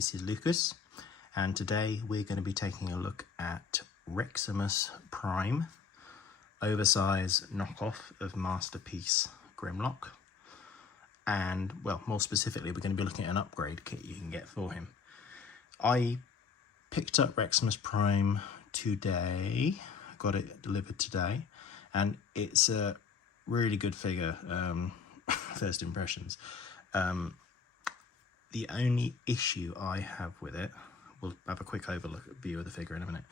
This is Lucas, and today we're going to be taking a look at Reximus Prime, oversize knockoff of Masterpiece Grimlock, and, well, more specifically, we're going to be looking at an upgrade kit you can get for him. I picked up Reximus Prime today, got it delivered today, and it's a really good figure, first impressions. The only issue I have with it, we'll have a quick view of the figure in a minute,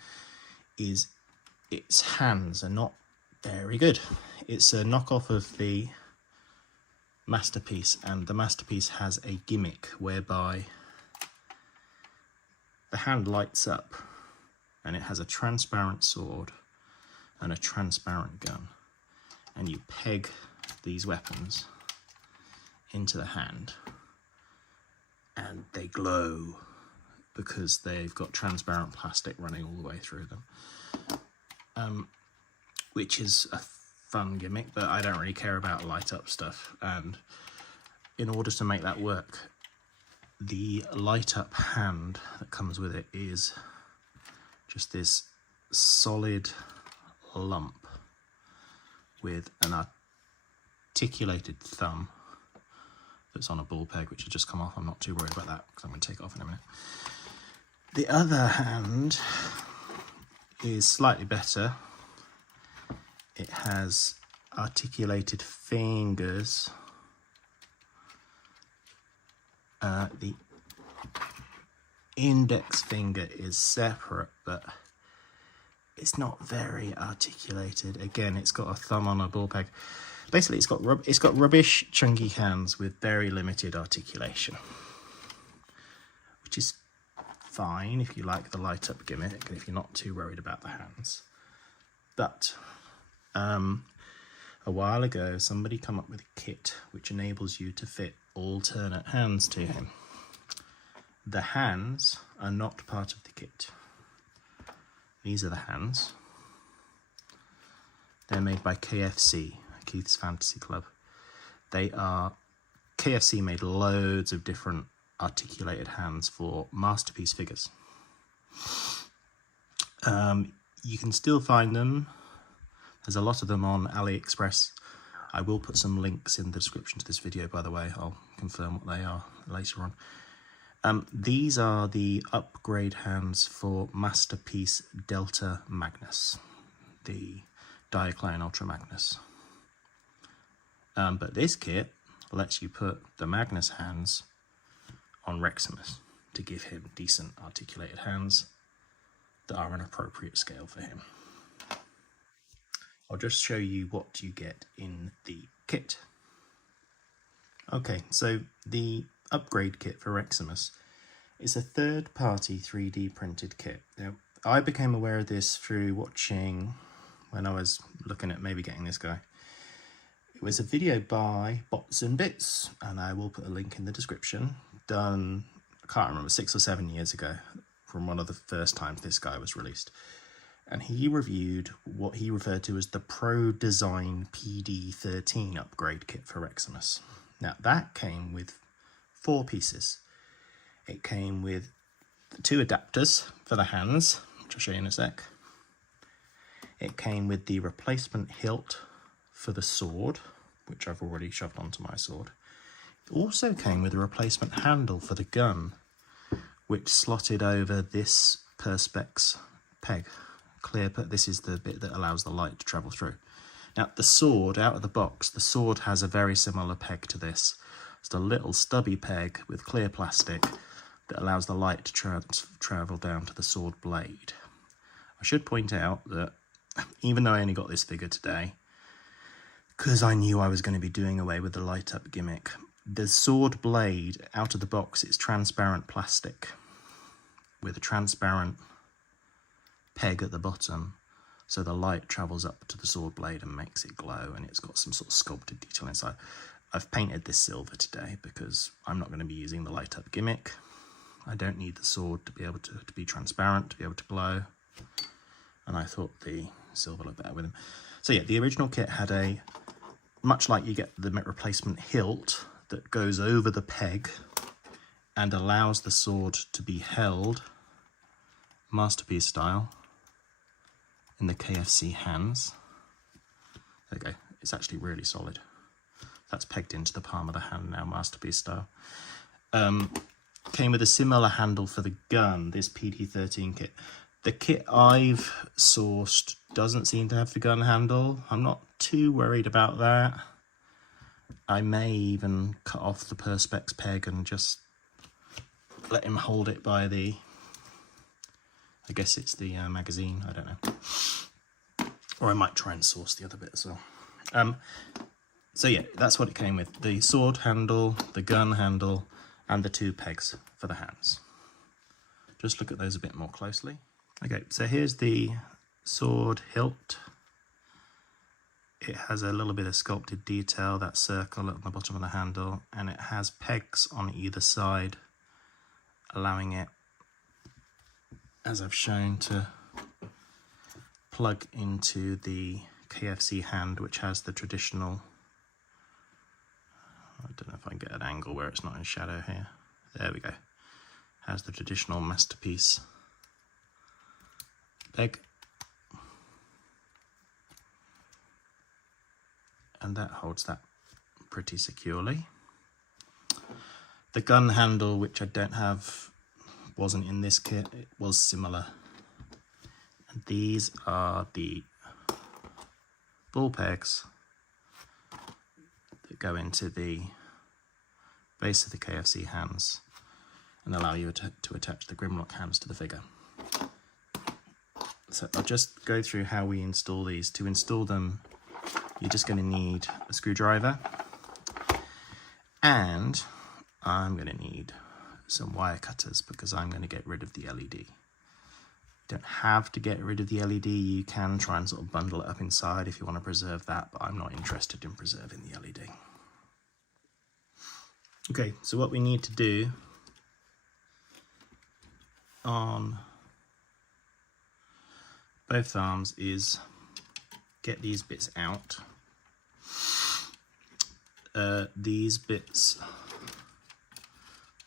is its hands are not very good. It's a knockoff of the Masterpiece, and the Masterpiece has a gimmick whereby the hand lights up and it has a transparent sword and a transparent gun, and you peg these weapons into the hand and they glow because they've got transparent plastic running all the way through them, which is a fun gimmick, but I don't really care about light up stuff. And in order to make that work, the light up hand that comes with it is just this solid lump with an articulated thumb that's on a ball peg, which has just come off. I'm not too worried about that because I'm going to take it off in a minute. The other hand is slightly better. It has articulated fingers. The index finger is separate, but it's not very articulated. Again, it's got a thumb on a ball peg. Basically, it's got rubbish, chunky hands with very limited articulation, which is fine if you like the light up gimmick and if you're not too worried about the hands. But a while ago, somebody come up with a kit which enables you to fit alternate hands to him. The hands are not part of the kit. These are the hands. They're made by KFC, Keith's Fantasy Club. KFC made loads of different articulated hands for Masterpiece figures. You can still find them. There's a lot of them on AliExpress. I will put some links in the description to this video, by the way. I'll confirm what they are later on. These are the upgrade hands for Masterpiece Delta Magnus, the Diaclone Ultra Magnus. But this kit lets you put the Magnus hands on Reximus to give him decent articulated hands that are an appropriate scale for him. I'll just show you what you get in the kit. Okay, so the upgrade kit for Reximus is a third-party 3D printed kit. Now, I became aware of this through watching, when I was looking at maybe getting this guy. It was a video by Bots and Bits, and I will put a link in the description, done, I can't remember, 6 or 7 years ago, from one of the first times this guy was released. And he reviewed what he referred to as the Pro Design PD13 upgrade kit for Reximus. Now, that came with 4 pieces. It came with the 2 adapters for the hands, which I'll show you in a sec. It came with the replacement hilt for the sword, which I've already shoved onto my sword. It also came with a replacement handle for the gun, which slotted over this Perspex peg. This is the bit that allows the light to travel through. Now, the sword, out of the box, the sword has a very similar peg to this. It's a little stubby peg with clear plastic that allows the light to travel down to the sword blade. I should point out that even though I only got this figure today, because I knew I was going to be doing away with the light up gimmick, the sword blade, out of the box, it's transparent plastic with a transparent peg at the bottom, so the light travels up to the sword blade and makes it glow, and it's got some sort of sculpted detail inside. I've painted this silver today because I'm not going to be using the light up gimmick. I don't need the sword to be able to be transparent, to be able to glow, and I thought the silver looked better with him. So yeah, the original kit had a, much like you get the replacement hilt that goes over the peg and allows the sword to be held Masterpiece style in the KFC hands. There we go, it's actually really solid. That's pegged into the palm of the hand now, Masterpiece style. Came with a similar handle for the gun, this PD13 kit. The kit I've sourced doesn't seem to have the gun handle. I'm not too worried about that. I may even cut off the Perspex peg and just let him hold it by the, I guess it's the magazine, I don't know. Or I might try and source the other bit as well. So yeah, that's what it came with. The sword handle, the gun handle, and the 2 pegs for the hands. Just look at those a bit more closely. Okay, so here's the sword hilt. It has a little bit of sculpted detail, that circle at the bottom of the handle, and it has pegs on either side, allowing it, as I've shown, to plug into the KFC hand, which has the traditional, I don't know if I can get an angle where it's not in shadow here. There we go. Has the traditional Masterpiece peg. And that holds that pretty securely. The gun handle, which I don't have, wasn't in this kit, it was similar. And these are the ball pegs that go into the base of the KFC hands and allow you to attach the Grimlock hands to the figure. So I'll just go through how we install these. To install them, you're just going to need a screwdriver, and I'm going to need some wire cutters because I'm going to get rid of the LED. You don't have to get rid of the LED, you can try and sort of bundle it up inside if you want to preserve that, but I'm not interested in preserving the LED. Okay, so what we need to do on both arms is get these bits out. These bits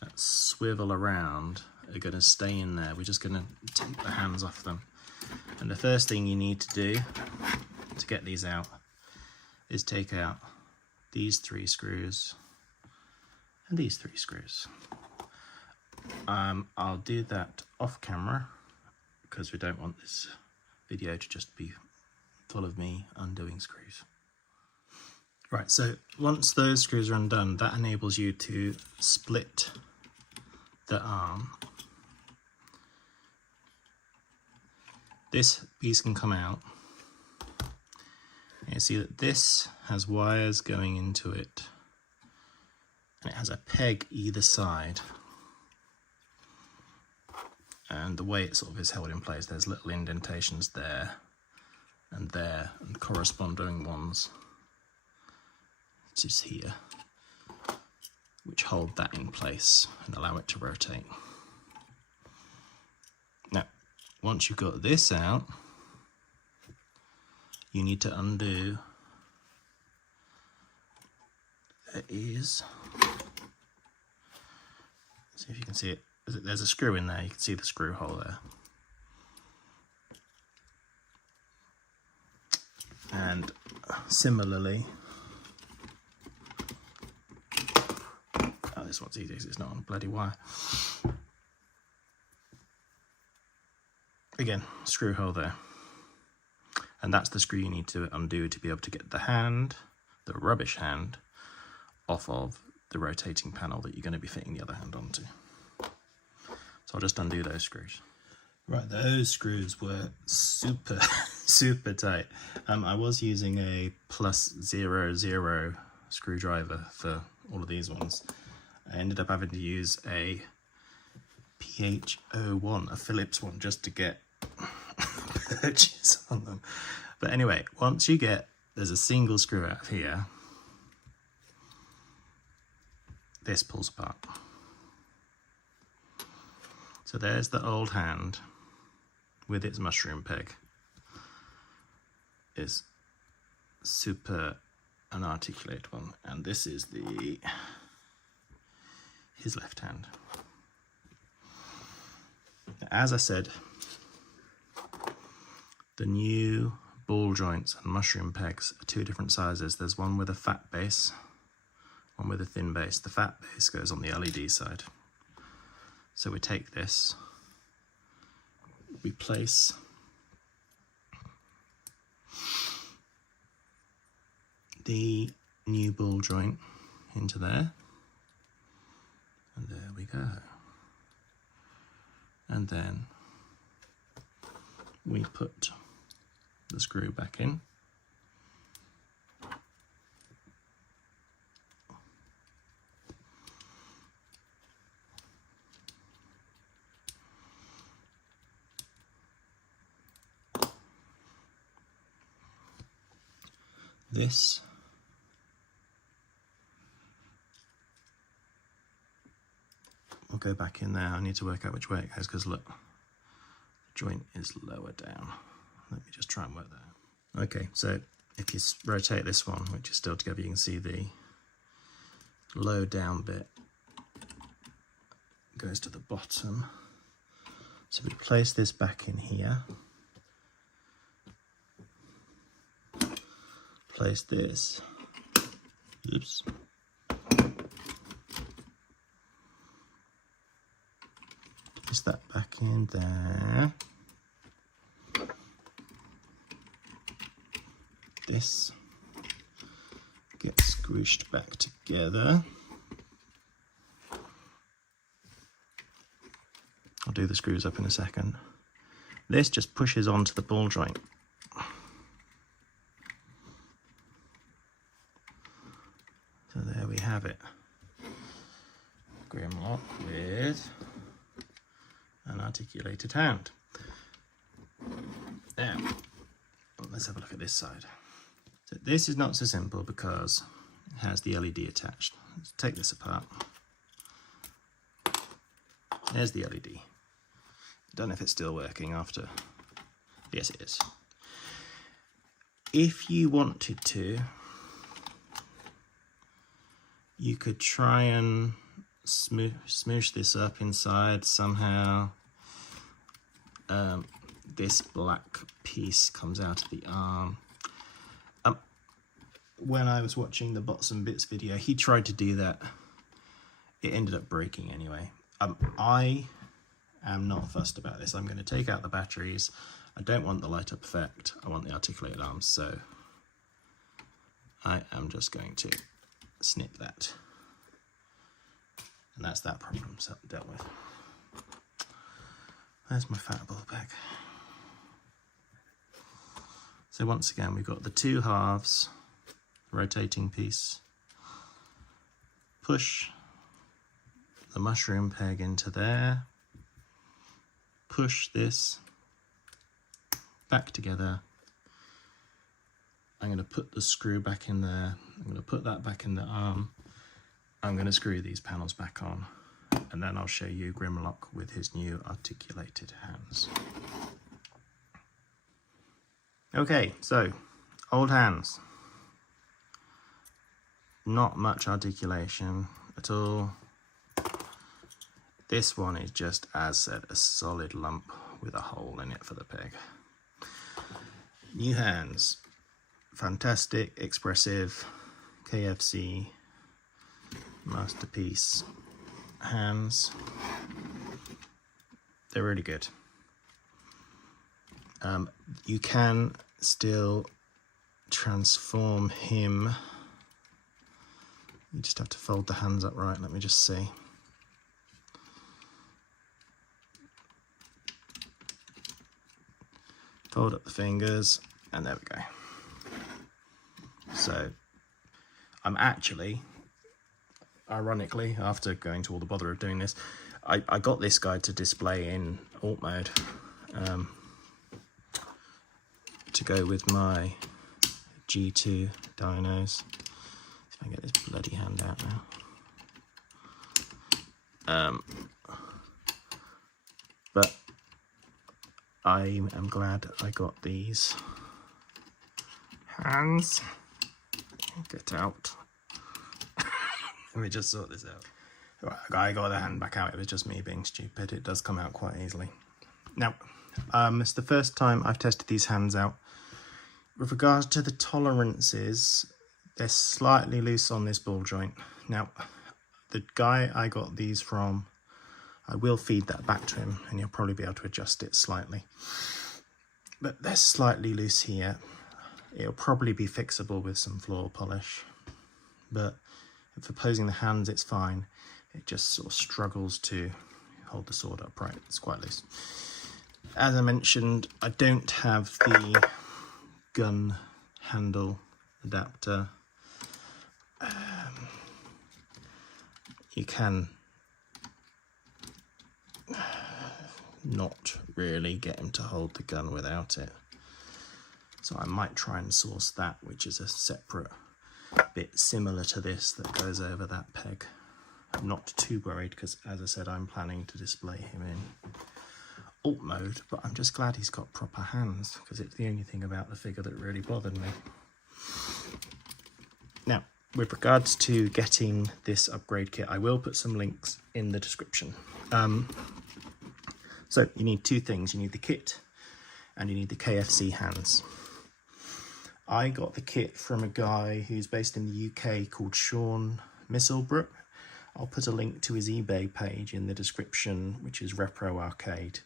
that swivel around are going to stay in there. We're just going to take the hands off them. And the first thing you need to do to get these out is take out these 3 screws and these 3 screws. I'll do that off camera because we don't want this video to just be full of me undoing screws. Right, so once those screws are undone, that enables you to split the arm. This piece can come out. You see that this has wires going into it, and it has a peg either side. And the way it sort of is held in place, there's little indentations there, and corresponding ones just here, which hold that in place and allow it to rotate. Now, once you've got this out, you need to undo. There is, see if you can see it. There's a screw in there, you can see the screw hole there. And similarly, oh, this one's easy because it's not on a bloody wire. Again, screw hole there. And that's the screw you need to undo to be able to get the hand, the rubbish hand, off of the rotating panel that you're going to be fitting the other hand onto. So I'll just undo those screws. Right, those screws were super, super tight. I was using a +00 screwdriver for all of these ones. I ended up having to use a PH01, a Phillips one, just to get purchase on them. But anyway, once you get, there's a single screw out of here, this pulls apart. So there's the old hand with its mushroom peg. It's super an articulate one, and this is the his left hand. As I said, the new ball joints and mushroom pegs are two different sizes. There's one with a fat base, one with a thin base. The fat base goes on the LED side. So we take this, we place the new ball joint into there, and there we go. And then we put the screw back in. This will go back in there. I need to work out which way it goes because look, the joint is lower down. Let me just try and work that out. Okay, so if you rotate this one, which is still together, you can see the low down bit goes to the bottom. So we place this back in here. Place this, oops, place that back in there. This gets squished back together. I'll do the screws up in a second. This just pushes onto the ball joint. So there we have it. Grimlock with an articulated hand. Now, let's have a look at this side. So this is not so simple because it has the LED attached. Let's take this apart. There's the LED. Don't know if it's still working after. Yes, it is. If you wanted to, you could try and smoosh this up inside somehow. This black piece comes out of the arm. When I was watching the Bots and Bits video, he tried to do that. It ended up breaking anyway. I am not fussed about this. I'm going to take out the batteries. I don't want the light up effect. I want the articulated arms, so I am just going to snip that. And that's that problem dealt with. There's my fat ball bag. So once again, we've got the two halves, rotating piece. Push the mushroom peg into there. Push this back together. I'm going to put the screw back in there. I'm going to put that back in the arm. I'm going to screw these panels back on, and then I'll show you Grimlock with his new articulated hands. Okay, so old hands. Not much articulation at all. This one is just, as said, a solid lump with a hole in it for the peg. New hands. Fantastic, expressive, KFC Masterpiece hands. They're really good. You can still transform him. You just have to fold the hands up right. Let me just see. Fold up the fingers, and there we go. So I'm actually, ironically, after going to all the bother of doing this, I got this guy to display in alt mode to go with my G2 dynos. If I get this bloody hand out now. But I am glad I got these hands. Get out. Let me just sort this out. I got the hand back out. It was just me being stupid. It does come out quite easily. Now, it's the first time I've tested these hands out. With regards to the tolerances, they're slightly loose on this ball joint. Now, the guy I got these from, I will feed that back to him and he'll probably be able to adjust it slightly. But they're slightly loose here. It'll probably be fixable with some floor polish. But for posing the hands, it's fine. It just sort of struggles to hold the sword upright. It's quite loose. As I mentioned, I don't have the gun handle adapter. You can not really get him to hold the gun without it. So I might try and source that, which is a separate bit similar to this that goes over that peg. I'm not too worried because, as I said, I'm planning to display him in alt mode, but I'm just glad he's got proper hands because it's the only thing about the figure that really bothered me. Now, with regards to getting this upgrade kit, I will put some links in the description. So you need two things. You need the kit and you need the KFC hands. I got the kit from a guy who's based in the UK called Sean Misselbrook. I'll put a link to his eBay page in the description, which is Repro Arcade.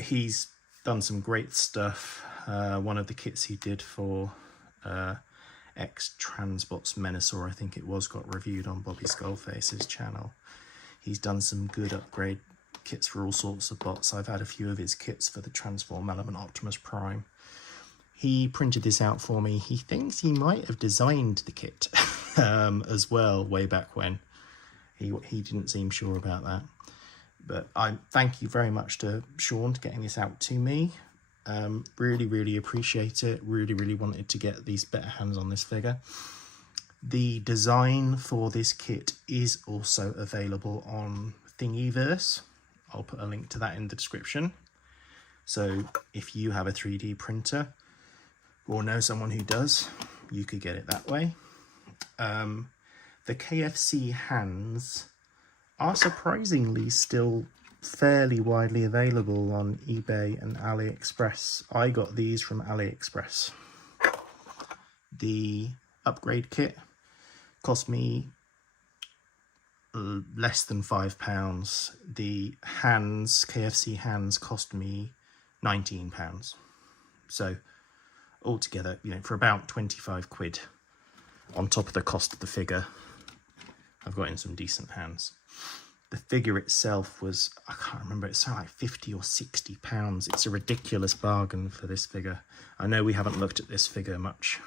He's done some great stuff. One of the kits he did for X-Transbots Menasor, I think it was, got reviewed on Bobby Skullface's channel. He's done some good upgrade kits for all sorts of bots. I've had a few of his kits for the Transform Element Optimus Prime. He printed this out for me. He thinks he might have designed the kit as well way back when. He didn't seem sure about that. But I thank you very much to Sean for getting this out to me. Really appreciate it. Really wanted to get these better hands on this figure. The design for this kit is also available on Thingiverse. I'll put a link to that in the description. So if you have a 3D printer or know someone who does, you could get it that way. The KFC hands are surprisingly still fairly widely available on eBay and AliExpress. I got these from AliExpress. The upgrade kit cost me less than £5. The hands, KFC hands, cost me £19. So altogether, you know, for about 25 quid on top of the cost of the figure, I've got in some decent hands. The figure itself was, I can't remember, it's something like 50 or 60 pounds. It's a ridiculous bargain for this figure. I know we haven't looked at this figure much.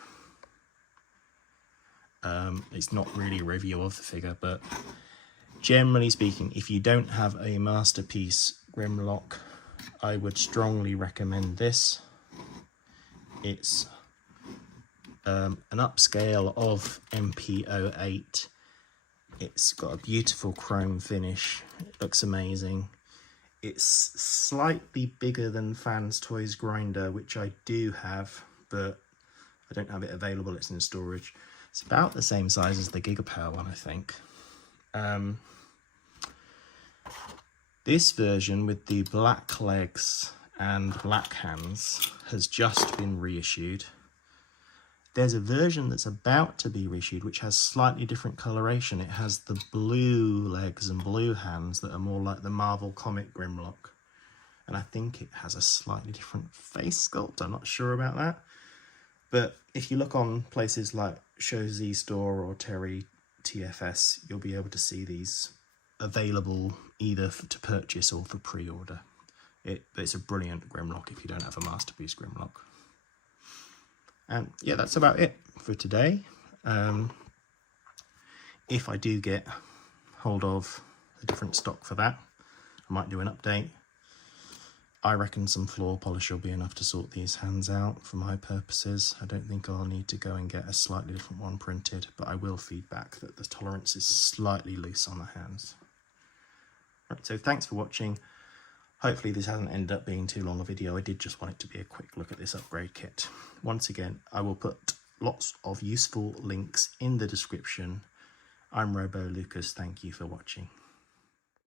It's not really a review of the figure, but generally speaking, if you don't have a Masterpiece Grimlock, I would strongly recommend this. It's an upscale of MP08. It's got a beautiful chrome finish. It looks amazing. It's slightly bigger than Fans Toys Grinder, which I do have, but I don't have it available. It's in storage. It's about the same size as the Gigapower one, I think. This version with the black legs and black hands has just been reissued. There's a version that's about to be reissued which has slightly different coloration. It has the blue legs and blue hands that are more like the Marvel comic Grimlock. And I think it has a slightly different face sculpt. I'm not sure about that. But if you look on places like Show Z Store or Terry TFS, you'll be able to see these available either to purchase or for pre-order. It's a brilliant Grimlock if you don't have a Masterpiece Grimlock. And yeah, that's about it for today. If I do get hold of a different stock for that, I might do an update. I reckon some floor polish will be enough to sort these hands out for my purposes. I don't think I'll need to go and get a slightly different one printed, but I will feedback that the tolerance is slightly loose on the hands. Right, so thanks for watching. Hopefully this hasn't ended up being too long a video. I did just want it to be a quick look at this upgrade kit. Once again, I will put lots of useful links in the description. I'm Robo Lucas, thank you for watching.